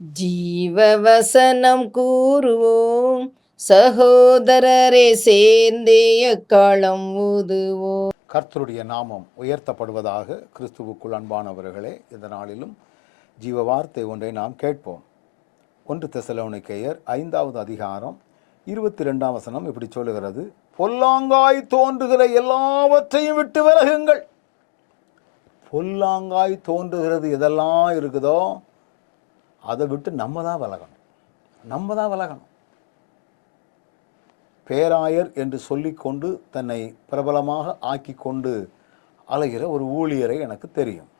ஜீவவசனம் கூறுவோம், சகோதரரே சேர்ந்தே எக்காலம் ஊதுவோம். கர்த்தருடைய நாமம் உயர்த்தப்படுவதாக. கிறிஸ்துவுக்குள் அன்பானவர்களே, இந்த நாளிலும் ஜீவ வார்த்தை ஒன்றை நாம் கேட்போம். 1 தெசலோனிக்கேயர் 5வது அதிகாரம் 22ஆம் வசனம் இப்படி சொல்லுகிறது: பொல்லாங்காய் தோன்றுகிற எல்லாவற்றையும் விட்டு விலகுங்கள். பொல்லாங்காய் தோன்றுகிறது எதெல்லாம் இருக்குதோ அதை விட்டு நம்ம தான் விலகணும். பேராயர் என்று சொல்லிக்கொண்டு தன்னை பிரபலமாக ஆக்கி கொண்டு அலைகிற ஒரு ஊழியரை எனக்கு தெரியும்.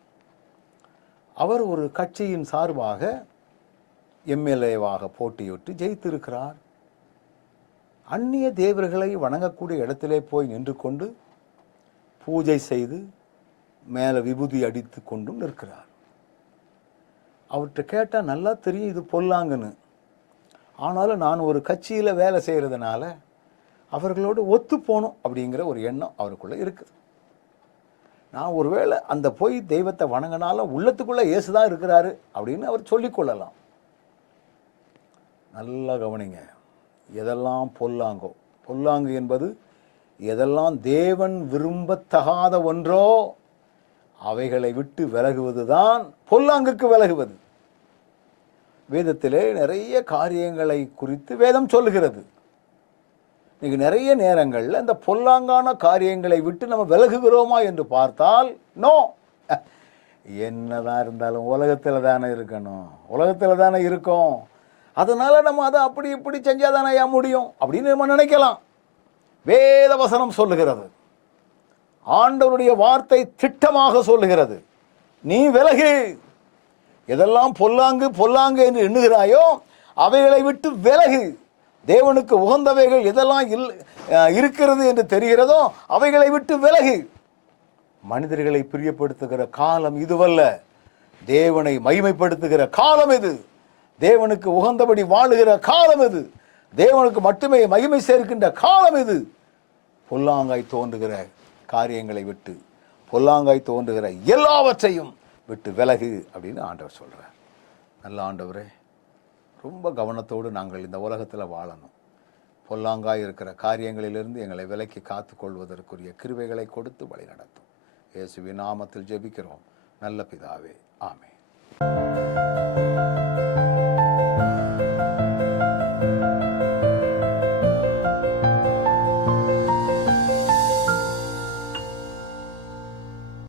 அவர் ஒரு கட்சியின் சார்பாக எம்எல்ஏவாக போட்டியிட்டு ஜெயித்திருக்கிறார். அந்நிய தேவர்களை வணங்கக்கூடிய இடத்திலே போய் நின்று கொண்டு பூஜை செய்து மேலே விபூதி அடித்து கொண்டும் நிற்கிறார். அவர்கிட்ட கேட்டால் நல்லா தெரியும் இது பொல்லாங்கன்னு. ஆனாலும் நான் ஒரு கட்சியில் வேலை செய்கிறதுனால அவர்களோடு ஒத்து போகணும் அப்படிங்கிற ஒரு எண்ணம் அவருக்குள்ளே இருக்குது. நான் ஒருவேளை அந்த போய் தெய்வத்தை வணங்கினாலும் உள்ளத்துக்குள்ளே இயேசு தான் இருக்கிறாரு அப்படின்னு அவர் சொல்லிக்கொள்ளலாம். நல்லா கவனிங்க, எதெல்லாம் பொல்லாங்கு என்பது எதெல்லாம் தேவன் விரும்பத்தகாத ஒன்றோ அவைகளை விட்டு விலகுவது தான் பொல்லாங்குக்கு விலகுவது. வேதத்திலே நிறைய காரியங்களை குறித்து வேதம் சொல்லுகிறது. இன்னைக்கு நிறைய நேரங்களில் இந்த பொல்லாங்கான காரியங்களை விட்டு நம்ம விலகுகிறோமா என்று பார்த்தால் நோ. என்னதான் இருந்தாலும் உலகத்தில் தானே இருக்கோம். அதனால நம்ம அதை அப்படி இப்படி செஞ்சாதானே முடியும் அப்படின்னு நம்ம நினைக்கலாம். வேத வசனம் சொல்லுகிறது, ஆண்டவருடைய வார்த்தை திட்டமாக சொல்லுகிறது, நீ விலகு. எதெல்லாம் பொல்லாங்கு என்று எண்ணுகிறாயோ அவைகளை விட்டு விலகு. தேவனுக்கு உகந்தவைகள் எதெல்லாம் இருக்கிறது என்று தெரிகிறதோ அவைகளை விட்டு விலகு. மனிதர்களை பிரியப்படுத்துகிற காலம் இதுவல்ல, தேவனை மகிமைப்படுத்துகிற காலம் இது. தேவனுக்கு உகந்தபடி வாழுகிற காலம் இது. தேவனுக்கு மட்டுமே மகிமை சேர்க்கின்ற காலம் இது. பொல்லாங்காய் தோன்றுகிற காரியங்களை விட்டு, பொல்லாங்காய் தோன்றுகிற எல்லாவற்றையும் விட்டு விலகு அப்படின்னு ஆண்டவர் சொல்கிறார். நல்ல ஆண்டவரே, ரொம்ப கவனத்தோடு நாங்கள் இந்த உலகத்தில் வாழணும். பொல்லாங்காய் இருக்கிற காரியங்களிலிருந்து எங்களை விலக்கி காத்து கொள்வதற்குரிய கிருபைகளை கொடுத்து வழி நடத்தும். இயேசுவின் நாமத்தில் ஜெபிக்கிறோம் நல்ல பிதாவே, ஆமென்.